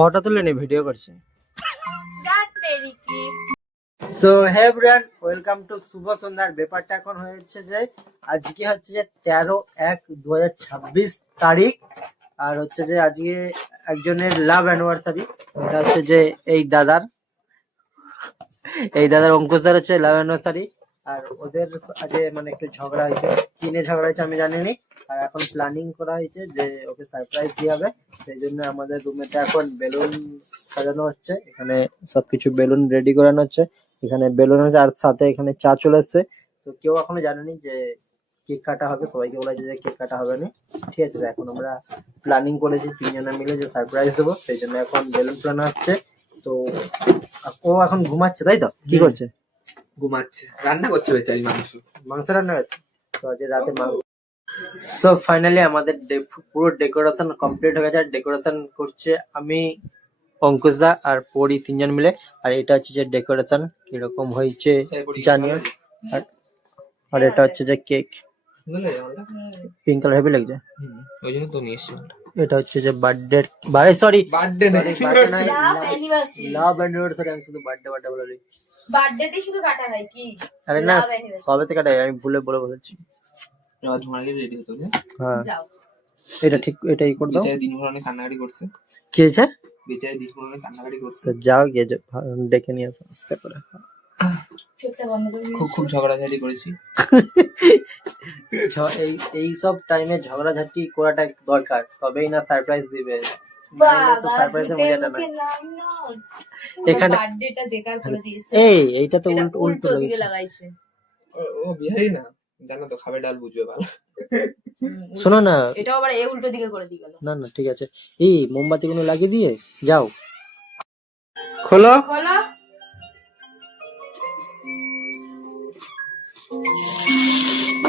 Photo তুলে নি video করছে। So hey everyone, welcome to শুভ সন্ধ্যার। ব্যাপারটা এখন হয়েছে যে আজকে হচ্ছে যে 13/1/2026 তারিখ, আর হচ্ছে যে আজকে একজনের লাভ অ্যানিভার্সারি। সেটা হচ্ছে যে এই দাদার অঙ্কুশদার হচ্ছে লাভ অ্যানিভার্সারি। আর ওদের আজ মানে একটু ঝগড়া হয়েছে, কি নিয়ে ঝগড়া হয়েছে আমি জানিনি। আর এখন প্ল্যানিং করা হয়েছে যে ওকে সারপ্রাইজ দিয়ে হবে। সেই জন্য আমাদের রুমেতে এখন বেলুন সাজানো হচ্ছে, এখানে সবকিছু বেলুন রেডি করানো হচ্ছে। এখানে বেলুন হচ্ছে আর সাথে এখানে চা চলে এসছে। তো কেউ এখনো জানেনি যে কেক কাটা হবে, সবাইকে বলেছে যে কেক কাটা হবে না। ঠিক আছে, এখন আমরা প্ল্যানিং করেছি তিনজনে মিলে যে সারপ্রাইজ দেবো, সেই জন্য এখন বেলুন প্ল্যান হচ্ছে। তো ও এখন ঘুমাচ্ছে, তাই তো? কি করছে? ঘুমাচ্ছে, রান্না করছে বেচারি মাংস রান্না করছে। তো আজ রাতে মাংস। সো ফাইনালি আমাদের পুরো ডেকোরেশন কমপ্লিট হয়ে গেছে। ডেকোরেশন করছে আমি, অঙ্কুশদা আর পরি তিনজন মিলে। আর এটা হচ্ছে যে ডেকোরেশন কিরকম হয়েছে জানিও। আর এটা হচ্ছে যে কেক, পিঙ্ক কালার হেভি লাগছে, ওই জন্য তো নিয়ে এসছি। এটা হচ্ছে যে বার্থডে, বার্থডে নাই, লাভ অ্যানিভার্সারি। আমি শুধু বার্থডে বলে বার্থডেতে শুধু কাটা হয় কি? আরে না, সবেতে কাটাই, আমি ভুলে বলেছি। রেডি হতো না। হ্যাঁ, এটা ঠিক, এটাই করে দাও। বেচারি দিনভর অনেক কান্নাকাটি করছে। কি হয়েছে? বেচারি দিনভর অনেক কান্নাকাটি করছে। তো যাও গিয়ে ডেকে নিয়ে আসো আস্তে করে। খুব ঝগড়াঝাটি করেছি। এই সব টাইমে ঝগড়াঝাটি করাটা দরকার, তবেই না সারপ্রাইজ দিবে। এখানে এইটা তো উল্টো লাগাইছে। ও বিহারি না, জানো তো, খাবে ডাল বুঝবে ভালো। শোনো না, এটা আবার এই উল্টো দিকে করে দিয়ে গেল। না ঠিক আছে। এই মোমবাতি গুলো লাগিয়ে দিয়ে যাও। খোলো।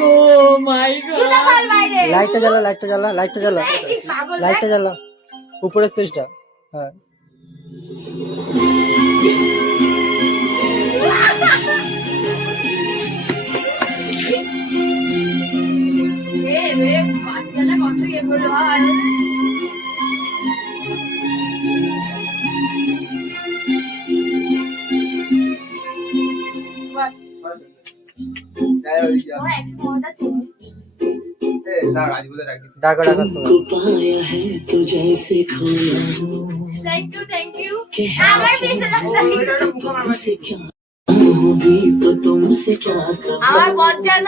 ও মাই গড, লাইটটা জ্বালা, উপরের সুইচটা। হ্যাঁ, বাচ্চাটা কত ইয়ে হলো। আর ডাকো থ্যাংক ইউ আমার বর যেন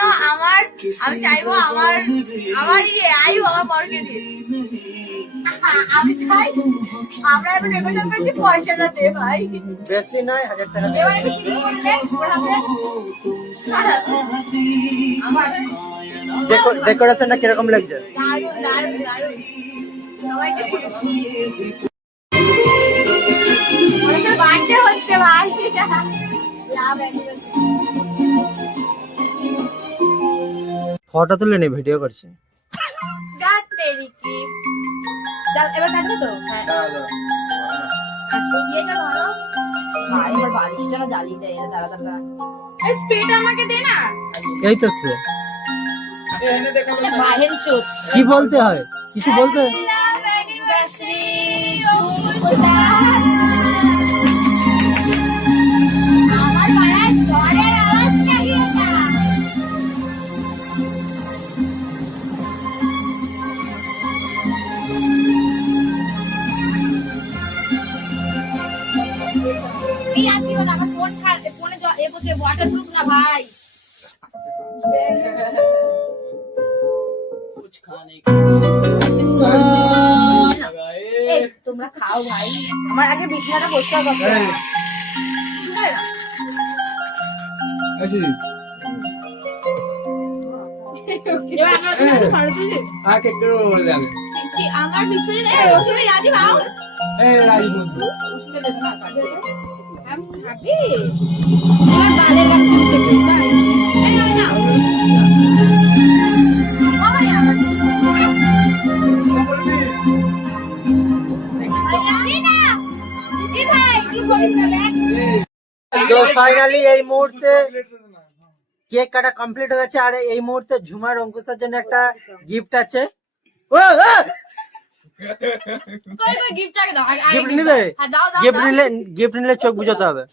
আমি চাইবো আমার আয়ু আমার বরকে দিয়ে। আমি চাই আমরা এখন রেগুলার করছি, পয়সাটা দে ভাই। বেশি নয়, 1000 টাকা। এবার একটু শুরু করলে আমার ডেকোরেশনটা কিরকম লাগছে? দারুণ সবাইকে বার্থডে হচ্ছে ভাই। ফটো তুলে নি ভিডিও করছে। এবার কাটবে তো? স্প্রেটা আমাকে দে না। এই তো স্প্রে। কি বলতে হয়? কিছু বলতে হয়? ওয়াটারপ্রুফ না ভাই। তোমরা খাও ভাই, আমার আগে বিছানাটা পরিষ্কার করতে হবে। আমার বিছানা রাজি ভাও। আমার বালে কাছে তো ফাইনালি এই মুহূর্তে কেক কাটা কমপ্লিট হয়ে গেছে। আর এই মুহূর্তে ঝুমার অঙ্কুশের জন্য একটা গিফট আছে। কই কই গিফটটাকে দাও আগে গিফট নিবে হ্যাঁ দাও দাও গিফট নিলে চোখ বুঝাতে হবে।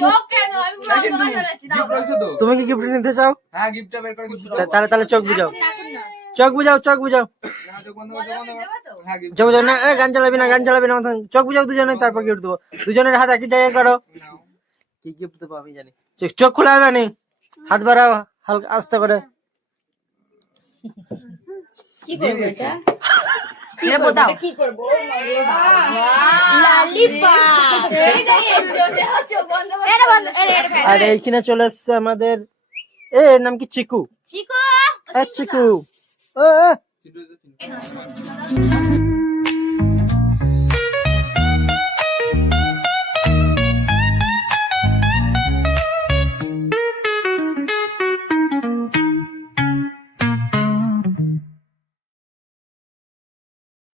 চোখ কেন আমি পুরো অন্ধকার হয়ে যাচ্ছি দাও গিফট রয়েছে তো। তুমি কি গিফট নিতে চাও? হ্যাঁ গিফটটা বের করে gift দাও। তাহলে চোখ বুঝাও, এখন না চোখ বুঝাও, চোখ বুঝাও, হ্যাঁ, চোখ বন্ধ কর, চোখ মজা বন্ধ কর। দেবা তো হ্যাঁ gift চোখ বুঝাও না, গান চালাবি না, গান চালাবি না, চোখ বুঝাও দুজনে, তারপর গিফট দেবো। দুজনের হাত একই জায়গায় করো। নাও। কি গিফট দেবো আমি জানি। চোখ খোলা হবে না, হাত বাড়াও হালকা আস্তে করে। কি করবে এটা এটা কোথাও কি করব ললিপপ এই দেখো চোখে চোখ বন্ধ করে এটা বন্ধ এটা আর এইখানে চলে এসছে আমাদের এর নাম কি চিকু। চিকু চিকু ও চিন্টু, চিন্টু।